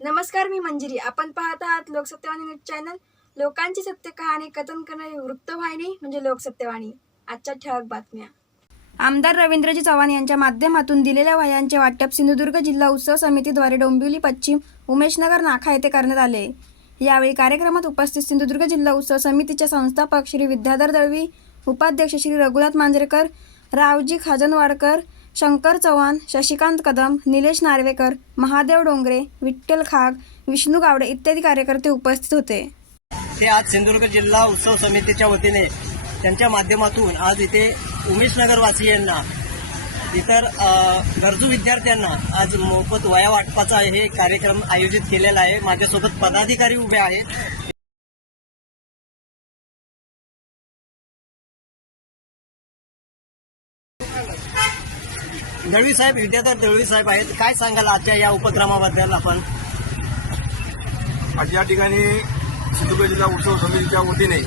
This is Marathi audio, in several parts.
नमस्कार मी मंजिरी. आपण पाहत आहात लोकसत्यवाणी न्यूज चॅनल. लोकांची सत्य कहाणी कथन करणारी वृत्तवाहिनी म्हणजे लोकसत्यवाणी आजच्या ठळक बातम्या. आमदार रवींद्रजी चव्हाण यांच्या माध्यमातून दिलेल्या वह्यांचे वाटप सिंधुदुर्ग जिल्हा उत्सव समितीद्वारे डोंबिवली पश्चिम उमेशनगर नाखा येथे करण्यात आले. यावेळी कार्यक्रमात उपस्थित सिंधुदुर्ग जिल्हा उत्सव समितीचे संस्थापक श्री विद्याधर दळवी उपाध्यक्ष श्री रघुनाथ मांजरेकर रावजी खाजनवाडकर शंकर चव्हाण शशिकांत कदम निलेश नार्वेकर महादेव डोंगरे विठ्ठल खाग विष्णू गावडे इत्यादी कार्यकर्ते उपस्थित होते. ते आज सिंधुदुर्ग जिल्हा उत्सव समितीच्या वतीने त्यांच्या माध्यमातून आज इथे उमेशनगर वासियांना इतर गरजू विद्यार्थ्यांना आज मोफत वया वाटपाचा हे कार्यक्रम आयोजित केलेला आहे. माझ्यासोबत पदाधिकारी उभे आहेत. दळवी साहेब विद्याधर दळवी साहेब आहेत. काय सांगाल आजच्या या उपक्रमाबद्दल आपण? आज या ठिकाणी सिंधुदुर्ग जिल्हा उत्सव समितीच्या वतीने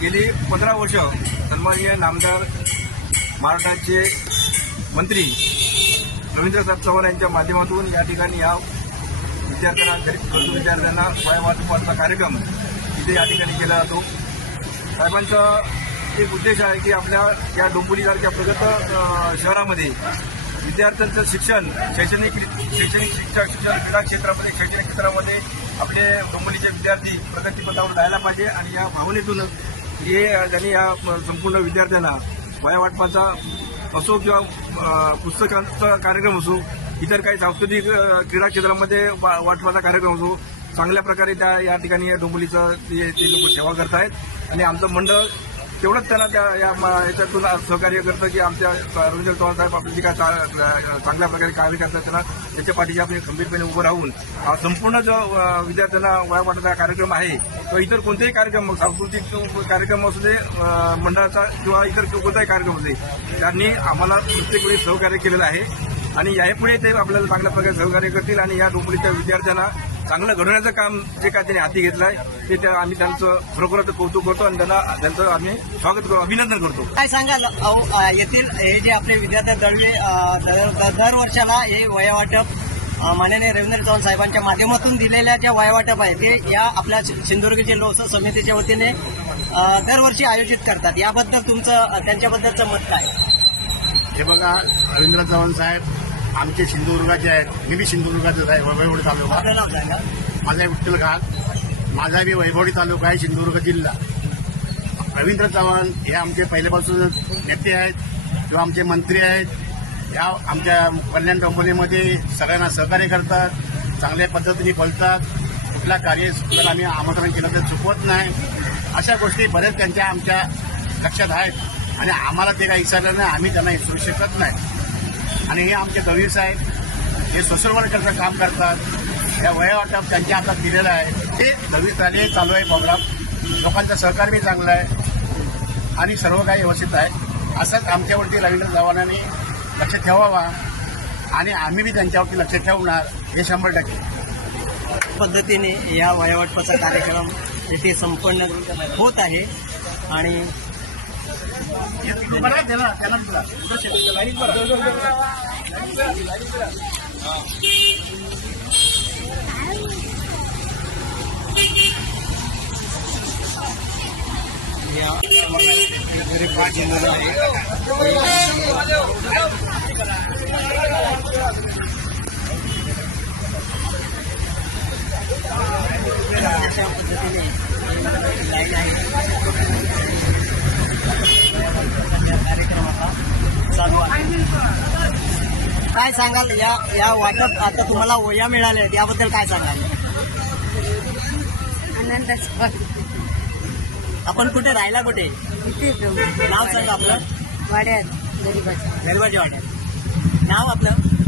गेली पंधरा वर्ष सन्माननीय नामदार महाराष्ट्राचे मंत्री रवींद्रसाहेब चव्हाण यांच्या माध्यमातून या ठिकाणी या विद्यार्थ्यांना गरीब विद्यार्थ्यांना वया वाटपाचा कार्यक्रम इथे या ठिकाणी केला जातो. साहेबांचा एक उद्देश आहे की आपल्या या डोंबिवलीसारख्या प्रगत शहरामध्ये विद्यार्थ्यांचं शिक्षण शैक्षणिक शैक्षणिक शिक्षण शिक्षण क्रीडा क्षेत्रामध्ये शैक्षणिक क्षेत्रामध्ये आपले डोंबिवलीचे विद्यार्थी प्रगतीपथावर जायला पाहिजे आणि या भावनेतून हे त्यांनी या संपूर्ण विद्यार्थ्यांना वया वाटपाचा असो किंवा पुस्तकांचा कार्यक्रम असो इतर काही सांस्कृतिक क्रीडा क्षेत्रामध्ये वा- वाटपाचा कार्यक्रम असो चांगल्या प्रकारे त्या या ठिकाणी या डोंबिवलीचं ते ते लोक सेवा करत आहेत आणि आमचं मंडळ तेवढंच त्यांना त्या या याच्यातून सहकार्य करतं की आमच्या रवींद्र चव्हाण साहेब आपले काय चा- चांगल्या प्रकारे कार्य करतात त्यांना त्याच्या पाठीशी आपण खंबीरपणे उभं राहून हा संपूर्ण जो विद्यार्थ्यांना वया कार्यक्रम आहे तो इतर कोणतेही कार्यक्रम मग सांस्कृतिक कार्यक्रम असू दे मंडळाचा किंवा इतर कोणताही कार्यक्रम असू दे त्यांनी आम्हाला प्रत्येक वेळी सहकार्य केलेलं आहे. आणि यापुढे ते आपल्याला चांगल्या प्रकारे सहकार्य करतील आणि या डोंबिवलीच्या विद्यार्थ्यांना चांगलं घडवण्याचं काम जे काय त्यांनी हाती घेतलं आहे ते त्या- आम्ही त्यांचं खरोखरच कौतुक करतो आणि त्यांना त्यांचं आम्ही स्वागत करतो अभिनंदन करतो. काय सांगाल? येथील हे जे आपले विद्यार्थी दळवे दर वर्षाला हे वया वाटप अ, माननीय रवींद्र चव्हाण साहेबांच्या माध्यमातून दिलेल्या ज्या वया वाटप आहे ते या आपल्या सिंधुदुर्ग जिल्हा उत्सव समितीच्या वतीने दरवर्षी आयोजित करतात. याबद्दल तुमचं त्यांच्याबद्दलचं मत काय? हे बघा रवींद्र चव्हाण साहेब आमचे सिंधुदुर्गाचे आहेत मी बी सिंधुदुर्गाचेच आहे वैभवडी तालुका. माझा विठ्ठल घाट माझा बी वैभवडी तालुका आहे सिंधुदुर्ग जिल्हा. रवींद्र चव्हाण हे आमचे पहिल्यापासून नेते आहेत किंवा आमचे मंत्री आहेत. या आमच्या कल्याण डोंबिवलीमध्ये सगळ्यांना सहकार्य करतात चांगल्या पद्धतीने बोलतात. कुठल्या कार्य सुद्धा आम्ही आमंत्रण केलं तर चुकवत नाही. अशा गोष्टी बऱ्याच त्यांच्या आमच्या लक्षात आहेत. आणि आम्हाला ते काही विसरलं नाही आम्ही त्यांना विसरू शकत नाही. आणि हे आमचे गवीर साहेब हे सोशल काम करतात या वया वाटप त्यांच्या हातात दिलेलं आहे. ते नवीन झाले चालू आहे प्रोग्राम. लोकांचं सहकार बी चांगलं आहे आणि सर्व काही व्यवस्थित आहे. असंच आमच्यावरती रवींद्र चव्हाणांनी लक्ष ठेवावा आणि आम्ही बी त्यांच्यावरती लक्ष ठेवणार हे शंभर टक्के. पद्धतीने या वयावाटपाचा कार्यक्रम येथे संपन्न होत आहे आणि या गरीब गरजू मुलं अशा पद्धतीने लाईन आहे कार्यक्रमाचा चालू आहे काय सांगाल? या या वाटप आता तुम्हाला वया मिळाल्या आहेत याबद्दल काय सांगाल? आनंदाच आपण कुठे? राहिला कुठे? नाव सांगा आपलं. वाड्यात गरीबाच्या गरबाच्या वाड्यात. नाव आपलं?